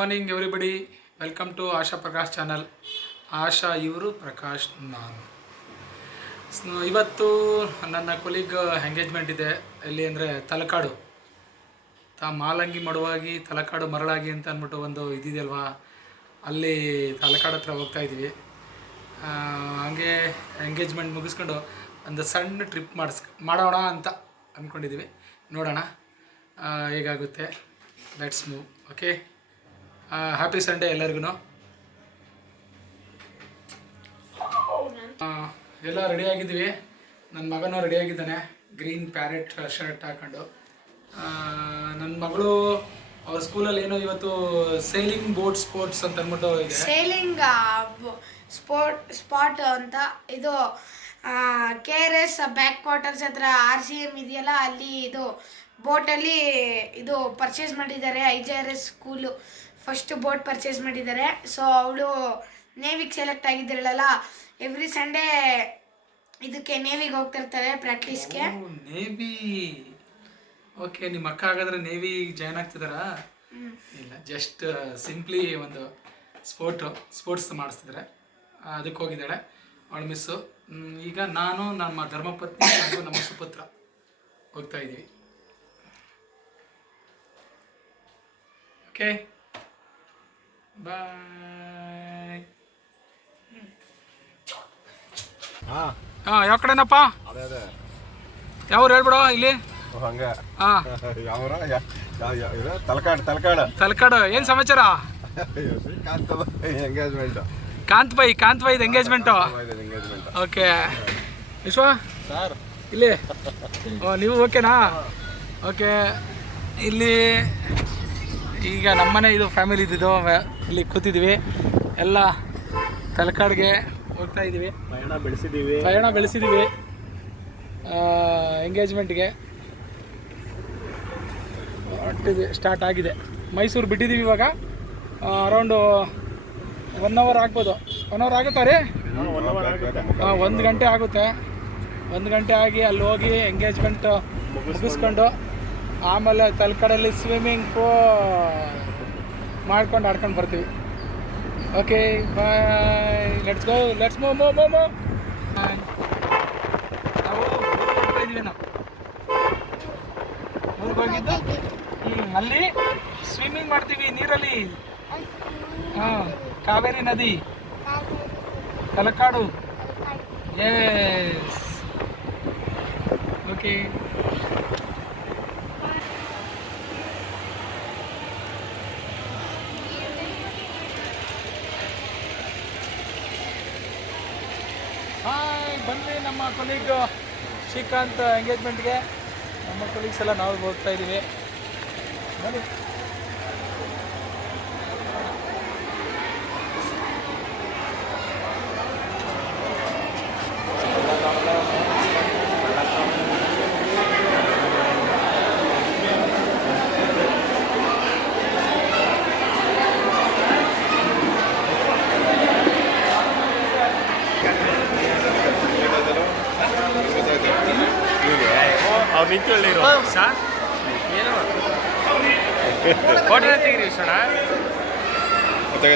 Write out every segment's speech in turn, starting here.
Morning everybody, welcome to Asha Prakash channel. Asha ಇವರು, ಪ್ರಕಾಶ್ ನಾನು. ಇವತ್ತು ನನ್ನ ಕೊಲೀಗ್ ಎಂಗೇಜ್ಮೆಂಟ್ ಇದೆ. ಎಲ್ಲಿ ಅಂದರೆ ತಲಕಾಡು, ಮಾಲಂಗಿ ಮಡುವಾಗಿ ತಲಕಾಡು ಮರಳಾಗಿ ಅಂತ ಅಂದ್ಬಿಟ್ಟು ಒಂದು ಇದಿದೆಯಲ್ವಾ, ಅಲ್ಲಿ ತಲಕಾಡು ಹತ್ರ ಹೋಗ್ತಾ ಇದ್ದೀವಿ. ಹಾಗೆ ಎಂಗೇಜ್ಮೆಂಟ್ ಮುಗಿಸ್ಕೊಂಡು ಒಂದು ಸಣ್ಣ ಟ್ರಿಪ್ ಮಾಡೋಣ ಅಂತ ಅಂದ್ಕೊಂಡಿದ್ದೀವಿ. ನೋಡೋಣ ಹೇಗಾಗುತ್ತೆ. Let's move. Okay, happy Sunday ಎಲ್ಲರಿಗೂ. ಎಲ್ಲ ರೆಡಿಯಾಗಿದ್ದೀವಿ. ನನ್ನ ಮಗನೂ ರೆಡಿಯಾಗಿದ್ದಾನೆ, ಗ್ರೀನ್ ಪ್ಯಾರೆಟ್ ಶರ್ಟ್ ಹಾಕೊಂಡು. ನನ್ನ ಮಗಳು ಅವ್ರ ಸ್ಕೂಲಲ್ಲಿ ಏನೋ ಇವತ್ತು ಸೇಲಿಂಗ್ ಬೋಟ್ ಸ್ಪೋರ್ಟ್ಸ್ ಅಂತ ಅಂದ್ಬಿಟ್ಟು ಇದೆ. ಸೇಲಿಂಗ್ ಸ್ಪಾಟ್ ಅಂತ ಇದು KRS ಬ್ಯಾಕ್ ಕ್ವಾರ್ಟರ್ಸ್ ಹತ್ರ RCM ಇದೆಯಲ್ಲ, ಅಲ್ಲಿ ಇದು ಬೋಟಲ್ಲಿ ಇದು ಪರ್ಚೇಸ್ ಮಾಡಿದ್ದಾರೆ. IJRS school first boat purchase ಮಾಡಿದ್ದಾರೆ. ಸೊ ಅವಳು ನೇವಿಗೆ ಸೆಲೆಕ್ಟ್ ಆಗಿದ್ದಾಳಲ್ಲ, ಎವ್ರಿ ಸಂಡೇ ಇದಕ್ಕೆ ನೇವಿಗೆ ಹೋಗ್ತಿರ್ತಾರೆ ಪ್ರಾಕ್ಟೀಸ್ಗೆ. ನೇವಿ. ಓಕೆ, ನಿಮ್ಮ ಅಕ್ಕ ಹಾಗಾದ್ರೆ ನೇವಿ ಜಾಯ್ನ್ ಆಗ್ತಿದಾರಾ? ಇಲ್ಲ, ಜಸ್ಟ್ ಸಿಂಪ್ಲಿ ಒಂದು ಸ್ಪೋರ್ಟ್ಸ್ ಮಾಡಿಸ್ತಿದ್ದಾರೆ, ಅದಕ್ಕೆ ಹೋಗಿದ್ದಾಳೆ ಅವಳು ಮಿಸ್ಸು. ಈಗ ನಾನು, ನಮ್ಮ ಧರ್ಮಪತ್ನಿ ಹಾಗೂ ನಮ್ಮ ಸುಪುತ್ರ ಹೋಗ್ತಾ ಇದ್ದೀವಿ. ಓಕೆ, ಬಾಯ್. ಯಾವ ಕಡೆನಪ್ಪ? ಯಾವ್ರು ಹೇಳ್ಬಿಡೋ ಇಲ್ಲಿ. ತಲಕಾಡು. ಏನ್ ಸಮಾಚಾರ? Kant by engagement. ಓಕೆ ವಿಶ್ವ ಇಲ್ಲಿ. ನೀವು ಓಕೆನಾ? ಓಕೆ, ಇಲ್ಲಿ ಈಗ ನಮ್ಮನೆ ಇದು ಫ್ಯಾಮಿಲಿ ಇದ್ದಿದ್ದು, ಇಲ್ಲಿ ಕೂತಿದ್ದೀವಿ ಎಲ್ಲ. ತಲಕಾಡ್ಗೆ ಹೋಗ್ತಾ ಇದ್ದೀವಿ, ಪಯಣ ಬೆಳೆಸಿದ್ದೀವಿ ಎಂಗೇಜ್ಮೆಂಟ್ಗೆ. ಸ್ಟಾರ್ಟ್ ಆಗಿದೆ. ಮೈಸೂರು ಬಿಟ್ಟಿದ್ದೀವಿ ಇವಾಗ. ಅರೌಂಡು 1 ಅವರ್ ಆಗ್ಬೋದು. 1 ಅವರ್ ಆಗುತ್ತಾ ರೀ? 1 ಗಂಟೆ ಆಗುತ್ತೆ. 1 ಗಂಟೆ ಆಗಿ ಅಲ್ಲಿ ಹೋಗಿ ಎಂಗೇಜ್ಮೆಂಟ್ ಮುಗಿಸ್ಕೊಂಡು ಆಮೇಲೆ ತಲಕಾಡಲ್ಲಿ ಸ್ವಿಮ್ಮಿಂಗ್ ಮಾಡ್ಕೊಂಡು ಆಡ್ಕೊಂಡು ಬರ್ತೀವಿ. Okay, bye. Let's move. ನಾವು ಹೋಗ್ತಾ ಇದ್ದೀವಿ. ನಾವು ಊರಿಗೆ ಹೋಗಿದ್ದು, ಅಲ್ಲಿ ಸ್ವಿಮ್ಮಿಂಗ್ ಮಾಡ್ತೀವಿ ನೀರಲ್ಲಿ. ಕಾವೇರಿ ನದಿ, ತಲಕಾಡು. S, okay. ಬನ್ನಿ ನಮ್ಮ ಕೊಲೀಗ್ ಶ್ರೀಕಾಂತ್ ಎಂಗೇಜ್ಮೆಂಟ್ಗೆ. ನಮ್ಮ ಕೊಲೀಗ್ಸ್ ಎಲ್ಲ ನಾವು ಹೋಗ್ತಾ ಇದ್ದೀವಿ. ಬನ್ನಿ. ಅವ್ರು ನಿಂತ್ಕೊಳ್ಳಿರೋ ಸರ್, ಏನೋ ಫೋಟೋ ತೆಗೀರಿ ಸರ. ತೆಗ.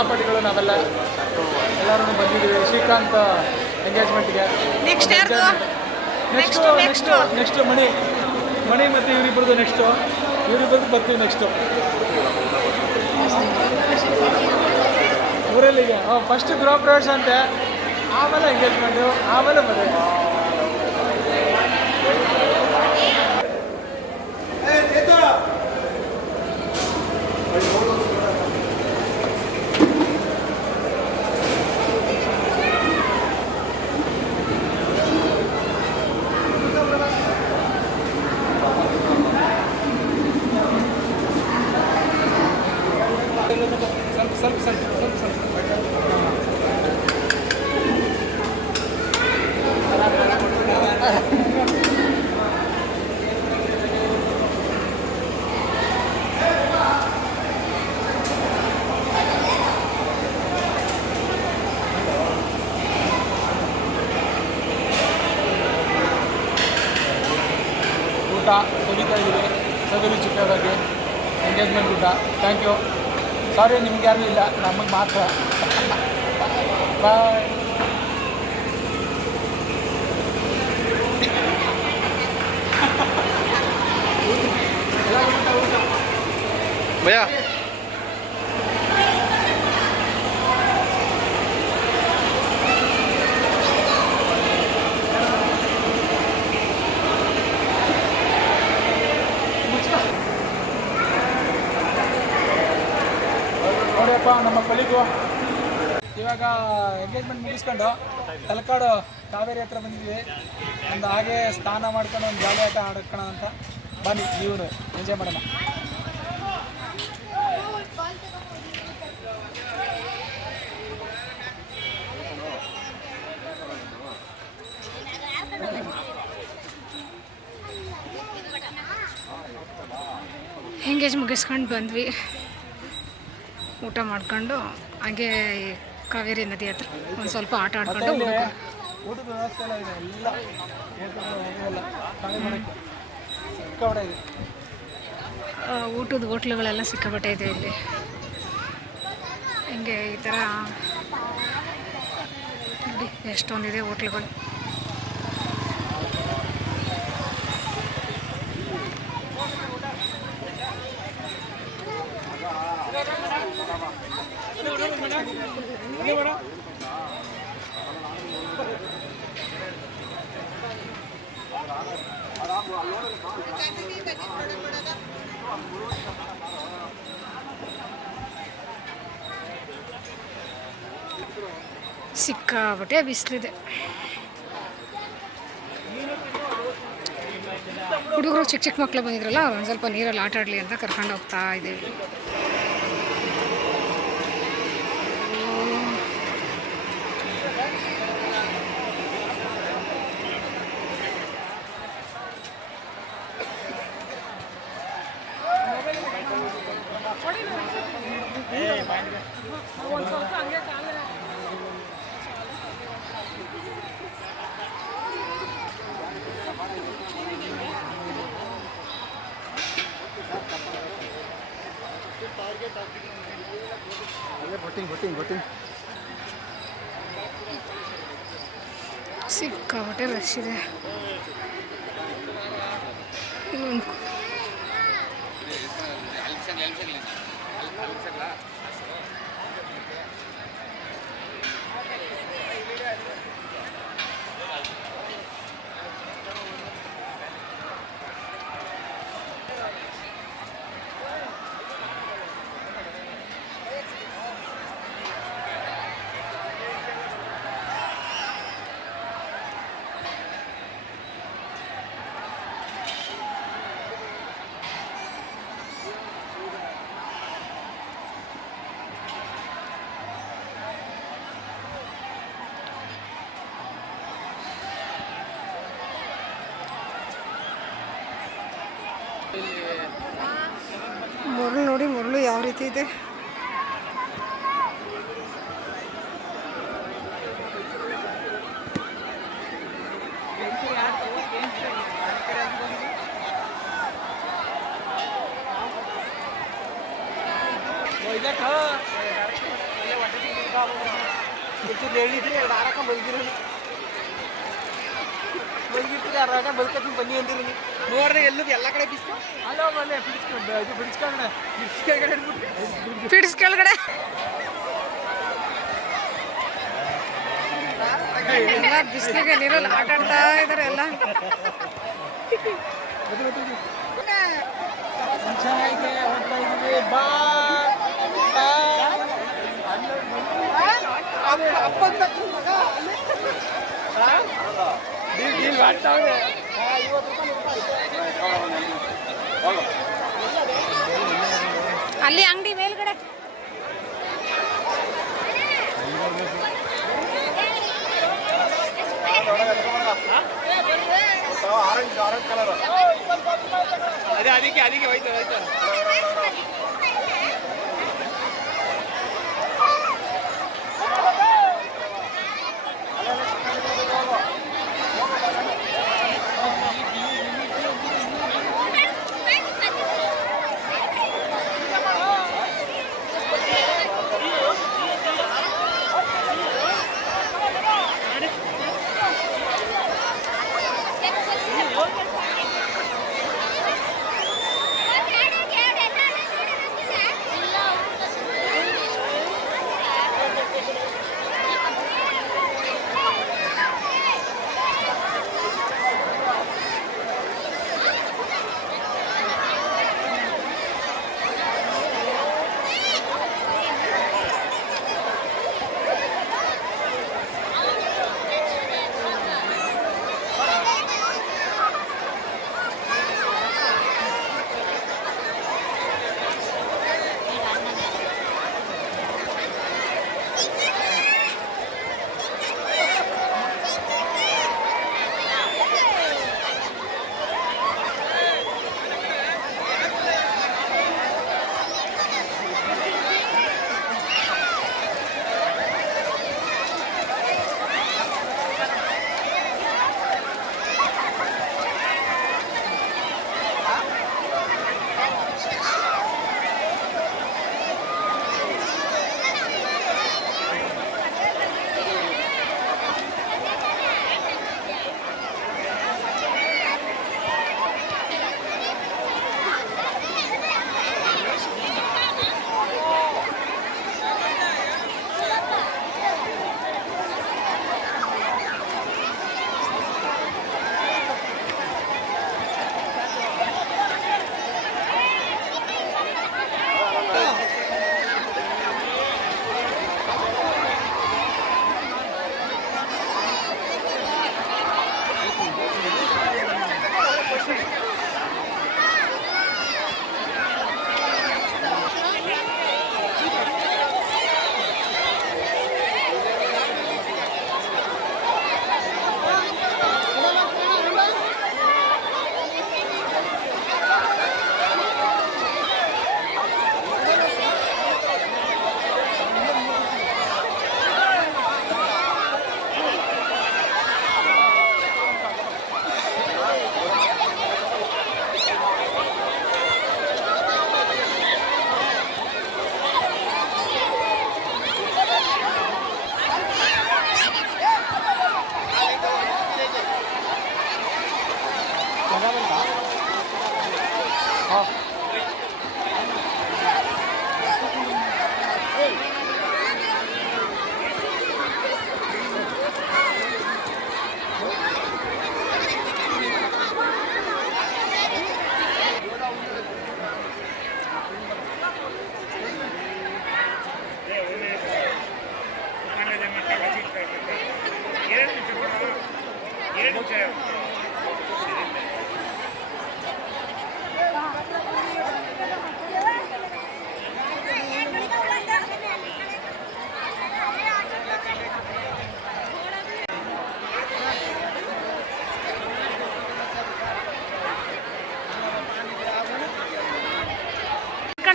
ಸಹಪಾಠಿಗಳು ನಾವೆಲ್ಲ ಎಲ್ಲರೂ ಬಂದಿದ್ದೀವಿ ಶ್ರೀಕಾಂತ್ ಎಂಗೇಜ್ಮೆಂಟ್ಗೆ. ನೆಕ್ಸ್ಟ್ ಯಾರ್ದು? ನೆಕ್ಸ್ಟ್ ಮಣಿ ಮತ್ತು ಇವರಿಬ್ಬರದು ಇವರಿಬ್ಬರದು ಬರ್ತೀವಿ ನೆಕ್ಸ್ಟು ಊರಲ್ಲಿಗೆ. ಫಸ್ಟ್ ಗೃಹ ಪ್ರವೇಶ ಅಂತೆ, ಆಮೇಲೆ ಎಂಗೇಜ್ಮೆಂಟು, ಆಮೇಲೆ ಮದುವೆ. ಸ್ವಲ್ಪ ಊಟ ತೆಗಿತಾ ಇದ್ದೀವಿ ಸಗರಿ ಚಿಕ್ಕದಾಗಿ ಎಂಗೇಜ್ಮೆಂಟ್ ಊಟ. Thank you. ಸಾರಿ ನಿಮ್ಗೆ ಯಾರೂ ಇಲ್ಲ, ನಮಗೆ ಮಾತ್ರ. ಬಾಯ್. ಭಯ್ಯ ನೋಡಿಯಪ್ಪ ನಮ್ಮ ಕೊಲಿಗು ಇವಾಗ ಎಂಗೇಜ್ಮೆಂಟ್ ಮುಗಿಸ್ಕೊಂಡು ತಲಕಾಡು ಕಾವೇರಿ ಹತ್ರ ಬಂದಿದ್ವಿ. ಒಂದು ಹಾಗೆ ಸ್ನಾನ ಮಾಡ್ಕೊಂಡು ಒಂದು ಜಾಲಿ ಆಟ ಆಡ್ಕೋಣ ಅಂತ. ಬನ್ನಿ ನೀವು ಎಂಜಾಯ್ ಮಾಡೋಣ. ಎಂಗೇಜ್ ಮುಗಿಸ್ಕೊಂಡು ಬಂದ್ವಿ, ಊಟ ಮಾಡ್ಕೊಂಡು ಹಾಗೆ ಕಾವೇರಿ ನದಿ ಹತ್ರ ಒಂದು ಸ್ವಲ್ಪ ಆಟ ಆಡ್ಕೊಂಡು ಊಟದ ವ್ಯವಸ್ಥೆ ಎಲ್ಲ ಇದೆ, ಎಲ್ಲ ಸಿಕ್ಕಾಪಟ್ಟೆ ಇದೆ. ಊಟದ ಹೋಟ್ಲುಗಳೆಲ್ಲ ಸಿಕ್ಕಾಪಟ್ಟೆ ಇದೆ ಇಲ್ಲಿ. ಹಿಂಗೆ ಈ ಥರ ನೋಡಿ ಎಷ್ಟೊಂದಿದೆ ಹೋಟ್ಲುಗಳು. ಸಿಕ್ಕಾಪಟ್ಟೆ ಬಿಸಿಲಿದೆ. ಹುಡುಗರು ಚಿಕ್ಕ ಮಕ್ಕಳು ಬಂದಿದ್ರಲ್ಲ, ಒಂದು ಸ್ವಲ್ಪ ನೀರಲ್ಲಿ ಆಟ ಆಡಲಿ ಅಂತ ಕರ್ಕೊಂಡು ಹೋಗ್ತಾ ಇದ್ದೀವಿ. ಸಿಕ್ಕಾಪಟ್ಟೆ ರಶ್ ಇದೆ. ಮೊರಳು ನೋಡಿ, ಮೊರಳು ಯಾವ ರೀತಿ ಇದೆ. ಹೇಳಿದ್ರೆ ಎರಡು ಆರಕ ಮಲ್ಗಿರೋನು ಮಲ್ಗಿರ್ತೀರಿ ಅರಾಗ ಬದುಕತ್ತೀನಿ ಬನ್ನಿ ಅಂದಿರಿ ನೋಡ್ದೆ ಎಲ್ಲ ಕಡೆ ಬಿಸ್ತು ಅಲ್ಲ ಮನೆ ಬಿಡಿಸ್ಕೊಂಡೆ ಕೆಳಗಡೆ ಪಿಡ್ಸ್ ಕೆಳಗಡೆ ಎಲ್ಲ ಬಿಸಿಲಿಗೆ ನೀರಲ್ಲಿ ಆಟ ಆಡ್ತಾ ಇದಾರೆ ಎಲ್ಲ. ಮುಂಚಾಯಿಗೆ ಹೋಗ್ತಾ ಇದೀವಿ ಬಾ ಅಪ್ಪಂತ ಮಗ ಡೀಲ್ ಮಾಡ್ತಾವೆ. ಅಲ್ಲಿ ಅಂಗಡಿ ಮೇಲ್ಗಡೆ ಅದೇ ಅದಕ್ಕೆ ಹೋಯ್ತು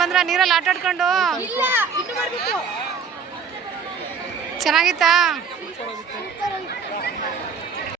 ಬಂದ್ರ ನೀರಲ್ಲಿ ಆಟ ಆಡ್ಕೊಂಡು ಚೆನ್ನಾಗಿತ್ತಾ?